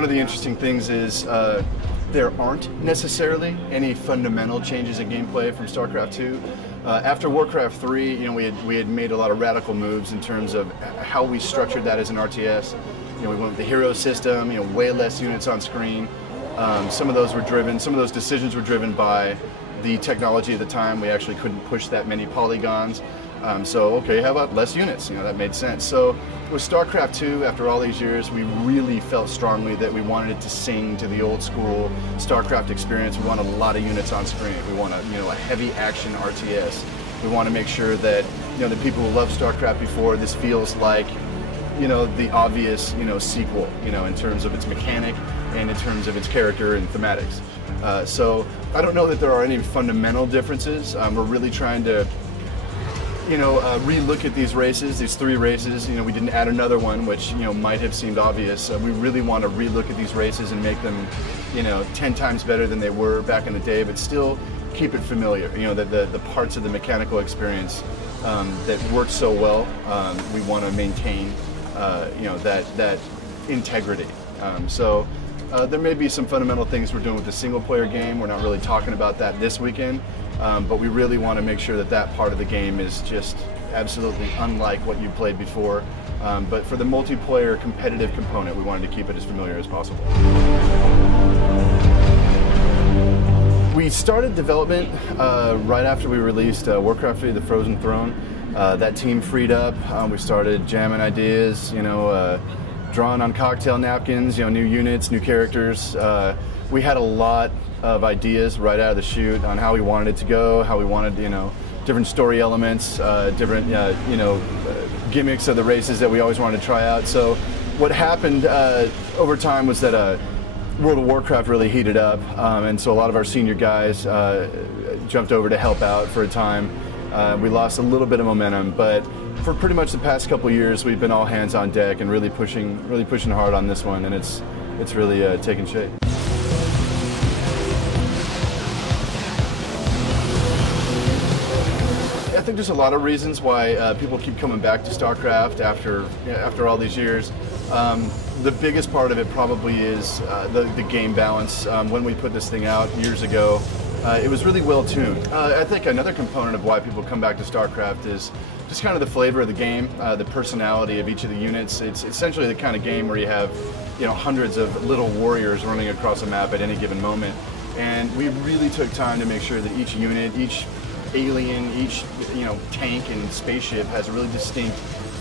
one of the interesting things is there aren't necessarily any fundamental changes in gameplay from Starcraft II. After Warcraft III, you know, we had made a lot of radical moves in terms of how we structured that as an RTS. You know, we went with the hero system, you know, way less units on screen. Some of those decisions were driven by the technology at the time. We actually couldn't push that many polygons. So, okay, how about less units? You know, that made sense. So with Starcraft II, after all these years, we really felt strongly that we wanted it to sing to the old school Starcraft experience. We wanted a lot of units on screen. We want a heavy action RTS. We want to make sure that, you know, the people who loved Starcraft before, this feels like, you know, the obvious, you know, sequel, you know, in terms of its mechanic and in terms of its character and thematics. So I don't know that there are any fundamental differences. We're really trying to, you know, re-look at these races, these 3 races. You know, we didn't add another one, which, you know, might have seemed obvious. We really want to re-look at these races and make them, you know, 10 times better than they were back in the day, but still keep it familiar. You know, the parts of the mechanical experience that work so well, we want to maintain, you know, that integrity. So there may be some fundamental things we're doing with the single-player game. We're not really talking about that this weekend. But we really want to make sure that that part of the game is just absolutely unlike what you played before. But for the multiplayer competitive component, we wanted to keep it as familiar as possible. We started development right after we released Warcraft III: The Frozen Throne. That team freed up. We started jamming ideas, you know, drawing on cocktail napkins, you know, new units, new characters. We had a lot of ideas right out of the chute on how we wanted it to go, how we wanted, you know, different story elements, different, you know, gimmicks of the races that we always wanted to try out. So what happened over time was that World of Warcraft really heated up, and so a lot of our senior guys jumped over to help out for a time. We lost a little bit of momentum, but for pretty much the past couple of years, we've been all hands on deck and really pushing hard on this one, and it's really taken shape. I think there's a lot of reasons why people keep coming back to Starcraft after all these years. The biggest part of it probably is the game balance. When we put this thing out years ago, it was really well tuned. I think another component of why people come back to Starcraft is just kind of the flavor of the game, the personality of each of the units. It's essentially the kind of game where you have, you know, hundreds of little warriors running across a map at any given moment. And we really took time to make sure that each unit, each alien, each, you know, tank and spaceship has a really distinct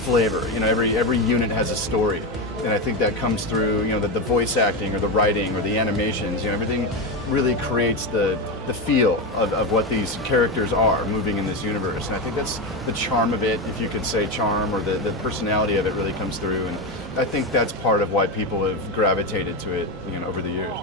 flavor. You know, every unit has a story, and I think that comes through, you know, the voice acting or the writing or the animations. You know, everything really creates the feel of what these characters are moving in this universe, and I think that's the charm of it, if you could say charm, or the personality of it really comes through, and I think that's part of why people have gravitated to it, you know, over the years.